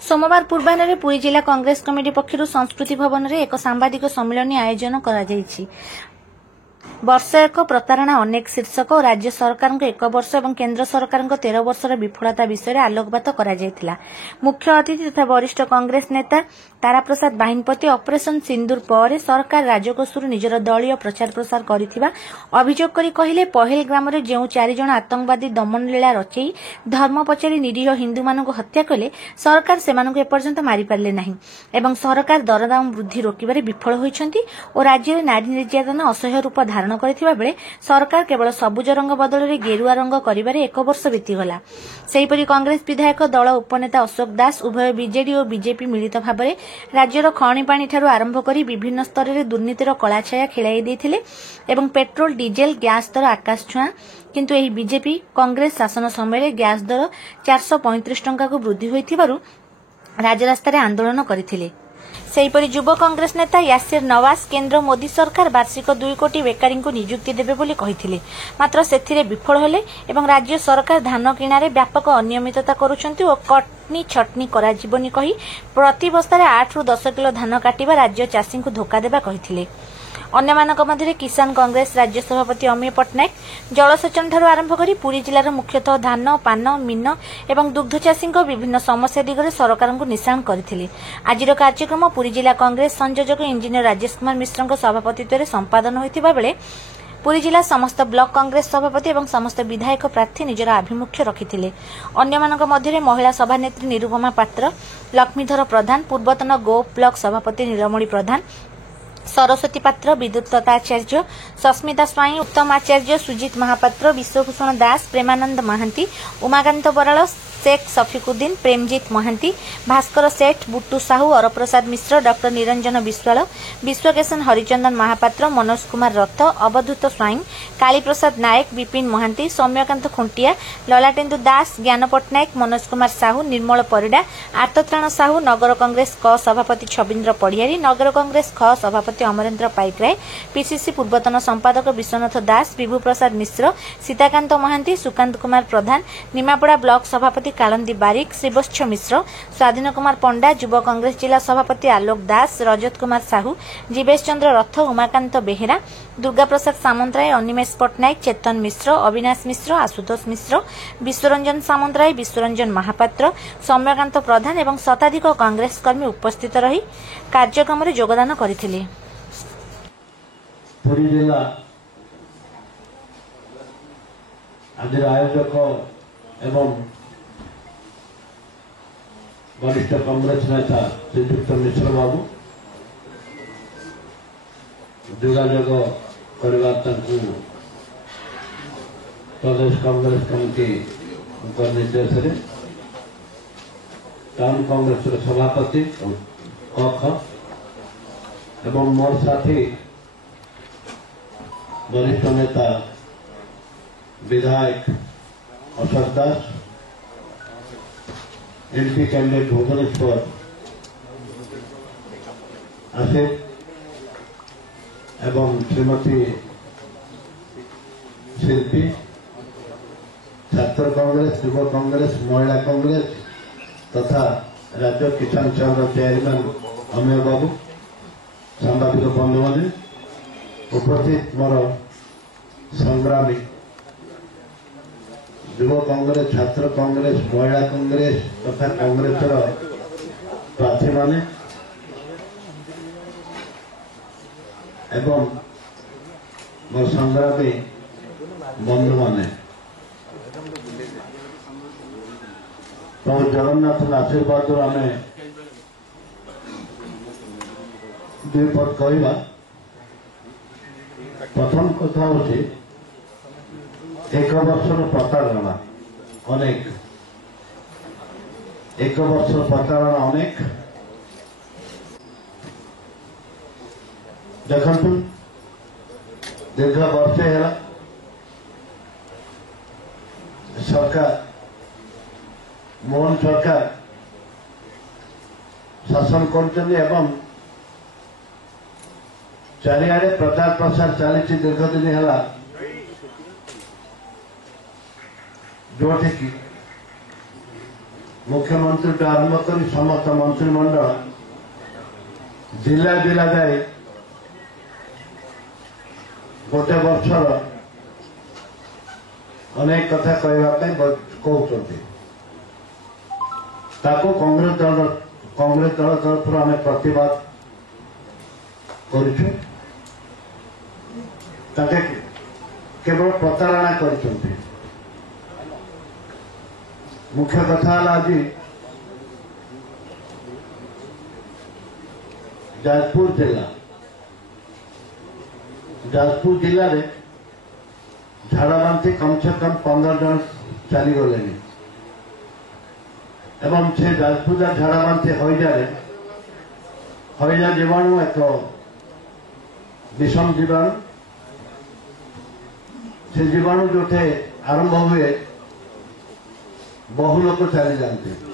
सोमवार पूर्वाह्न पुरी जिला कांग्रेस कमिटी पक्षर संस्कृति भवन में एक सांबादिक सम्मेलन आयोजन कर वर्ष एक प्रतारणा अनेक शीर्षक और राज्य सरकार एक वर्ष और केन्द्र सरकार 13 वर्षर विफलता विषय आलोकपात कर मुख्य अतिथि तथा वरिष्ठ कांग्रेस नेता तारा प्रसाद बाहिनपति ऑपरेशन सिंदूर पर सरकार राजकोषर निजर दलीय प्रचार प्रसार कर अभियोग कर कहले पहेल ग्राम में जो 4 जन आतंकवादी दमन लीला रचई धर्म पचारि निरीह हिंदू मान हत्या कले सरकार से एपर्यंत मारिपारे ना एवं सरकार दरदाम वृद्धि रोकबार विफल होती और राज्य में नारी निर्यातना असह्य रूप धारण करथिबा बेले सरकार केवल सबुज रंग बदल में गेरुआ रंग करिबारे 1 वर्ष बीतीगला। सेहीपरि कांग्रेस विधायक दल उपनेता अशोक दास उभय बीजेडी और बीजेपी मिलित भाव में राज्यर खणी पानी ठारू आरंभ कर विभिन्न स्तर में दुर्नीतिर कलाछाया खेलाई देथिले एवं पेट्रोल डीजेल गैस दर आकाश छुआ किंतु एही बीजेपी कांग्रेस शासन समय गैस दर 435 टंका को वृद्धि होइथिबारु राजरास्तार आंदोलन करथिले। सेहीपरि युव कांग्रेस नेता यासिर नवाज केन्द्र मोदी सरकार वार्षिक 2 कोटी बेकारी को नियुक्ति देवे बोली कहिथिले मात्र सेथिरे विफल हेले एवं राज्य सरकार धान किणारे व्यापक अनियमितता करुछंती और कटनी छटनी करा जीवनी कही प्रति बस्तारे 8 रु 10 किलो धान काटिबा राज्य चाषी को धोखा देबा कहिथिले। अन्यमानक मध्य किसान कांग्रेस राज्य सभापति अमीय पट्टनायक जलसेचन ठारू आरंभ कर पुरी जिलार मुख्यतः धान पान मीन एवं दुग्ध चाषी विभिन्न समस्या दिगरे सरकार को निशान करथिले। आजिर कार्यक्रम पुरी जिला कांग्रेस संयोजक इंजीनियर राजेश कुमार मिश्र सभापतित्व संपादन होइतिबा बेले पुरी जिला समस्त ब्लॉक कांग्रेस सभापति एवं समस्त विधायक प्रार्थी निजर आभिमुख्य रखिथिले। अन्यमानक मध्य महिला सभानेत्री निरुपमा पात्र लक्ष्मीधर प्रधान पूर्वतन गो ब्लॉक सभापति नीलमणि प्रधान सरस्वती पात्र विद्युतता आचार्य सस्मिता स्वाई उत्तम आचार्य सुजित महापात्र विश्वभूषण दास प्रेमानंद महांती उमाकांत बराल शेख सफिकुद्दीन प्रेमजीत महांती भास्कर सेठ बुट्टू साहू अरप्रसाद मिश्र डॉक्टर निरंजन विश्वाल विश्वकेशन हरिचंदन महापात्र मनोज कुमार रथ अवधूत स्वाई कालीप्रसाद नायक विपिन महांती सौम्यकांत खुंटिया ललाटेन्दु दास ज्ञान पट्टनायक मनोज कुमार साहू निर्मल परिडा आर्तत्राण साहू नगर कांग्रेस क सभापति छबिन्द्र पढ़ियारी नगर कांग्रेस ख सभापति अमरेन्द्र पाइकराय पीसीसी पूर्वतन संपादक विश्वनाथ दास विभू प्रसाद मिश्र सीताकांत महांती सुकांत कुमार प्रधान निमापड़ा ब्लॉक सभापति कालंदी बारिक श्रीवत्स मिश्र स्वाधीन कुमार पंडा युव कांग्रेस जिला सभापति आलोक दास रजत कुमार साहू जीवेश चंद्र रथ उमाकांत बेहेरा दुर्गा प्रसाद सामंतराय अनिमेष पट्टनायक चेतन मिश्र अविनाश मिश्र आशुतोष मिश्र विश्वरंजन सामंतराय विश्वरंजन महापात्र सौम्यकांत प्रधान एवं शताधिक कांग्रेस कर्मी उपस्थित रही कार्यक्रम में योगदान करथिले। पुरी जिला आज आयोजक एवं वरिष्ठ कांग्रेस नेता श्रीयुक्त मिश्र बाबू जोगाजोग करने प्रदेश कांग्रेस कमिटी निर्देश टाउन कांग्रेस सभापति कख एवं मोर साथी वरिष्ठ नेता विधायक अशोक दास एमपी कैंडिडेट भुवनेश्वर आसिफ एवं श्रीमती शिल्पी छात्र कांग्रेस युव कांग्रेस महिला कांग्रेस तथा राज्य किसान संघ चेयरमैन अमीय बाबू सांबादिक बंधु मैंने उपस्थित मोर संग्रामी युव कांग्रेस छात्र कांग्रेस महिला कांग्रेस तथा कांग्रेस प्रार्थी माने एवं मोर संग्रामी बंधु माने प्रभु जगन्नाथ आशीर्वाद आम दुई पद कहवा प्रथम कथा हूँ 1 वर्षर प्रताड़ना अनेक 1 वर्षर प्रताड़ना अनेक देखु दीर्घ वर्षे है सरकार मोहन सरकार शासन कर चारिआडे प्रचार प्रसार चली दीर्घ दिन है जो मुख्यमंत्री आरंभ कर समस्त मंत्रिमंडल जिला जिला जाए गोटे वर्षर अनेक कथा कहवाई कहते कांग्रेस दल तरफ आम प्रतिवाद करेवल प्रतारणा कर मुख्य कथा आज जाजपुर जिले में झाड़ाबांति कम से कम 15 जन चलीगले एवं से जाजपुर झाड़ाबांति हईजा जीवाणु एक विषम जीवाणु से जीवाणु जो आरंभ हुए बहु लोग चली जाते